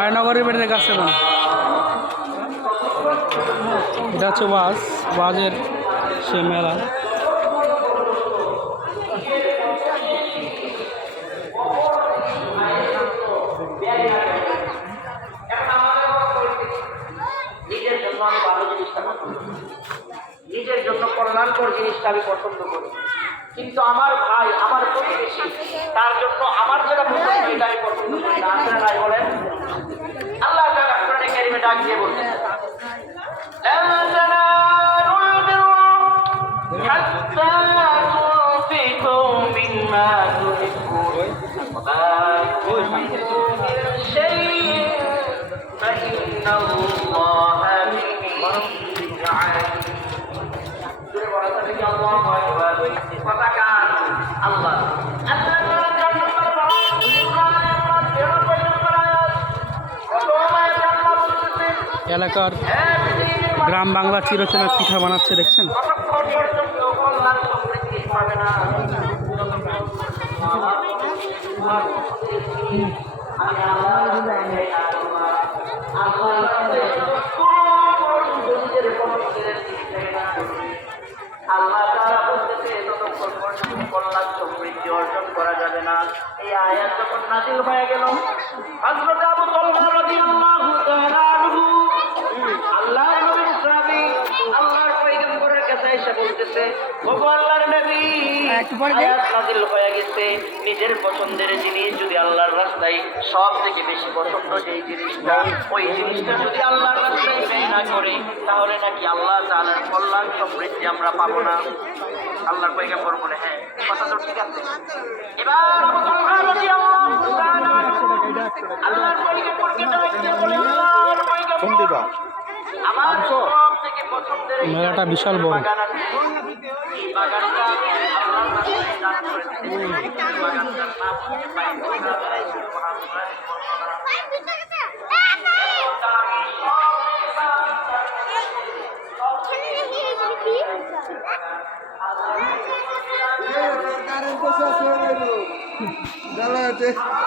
আয়নগরের বাড়িতে কাছে না, এটা হচ্ছে ওয়াজের সে মেলা। নিজের জন্য কল্যাণকর জিনিসটা আমি পছন্দ করি, কিন্তু আমার ভাই আমার প্রতিবেশী তার জন্য আমার যেটা পছন্দ এটা আমি পছন্দ করি না। আপনারা ভাই বলেন, আল্লাহ তাআলা কোরআনে কারীমে ডাক দিয়ে বলছেন, লা তানালুল বিররা হাত্তা তুনফিকু মিম্মা তুহিব্বুন ওয়া মা তুনফিকু মিন শাইইন ফাইন্নাল্লাহা বিহি আলিম। এলাকার গ্রাম বাংলা চিরচেনা পিঠা বানাচ্ছে, দেখছেন? আল্লাহ তাআলা বলতেছে ততক্ষণ পর্যন্ত কল্যাণ সমৃদ্ধি অর্জন করা যাবে না। এই আয়াত যখন নাযিল হয়ে গেল, হযরত আবু তালহা রাদিয়াল্লাহু তাআলা আনহু আল্লাহর নবীর সাহাবী আল্লাহর পয়গম্বরের কাছে এসে বলতেছে, ওগো আল্লাহর নবী, আয়াত নাযিল হয়ে গেছে, নিজের পছন্দের জিনিস যদি আল্লাহর রাস্তায় সবথেকে বেশি পছন্দ যেই জিনিসটা, ওই জিনিসটা যদি আল্লাহর রাস্তায় ব্যয় না করে তাহলে নাকি আল্লাহ তাআলার কল্যাণ সমৃদ্ধি আমরা পাবো না। আল্লাহর পয়গম্বর বলে, হ্যাঁ কথা তো ঠিক আছে। এবার আবু তালহা রাদিয়াল্লাহু তাআলা আল্লাহর পয়গম্বরকে ডাক দিয়ে বলে, আল্লাহর পয়গম্বর, আমার সবথেকে পছন্দের মেলাটা বিশাল বড়। এই বাগানটা আল্লাহর রাস্তায় দান করে দিতে, এই বাগানটার নাম হচ্ছে বাইতুল্লাহ। কারেন্ট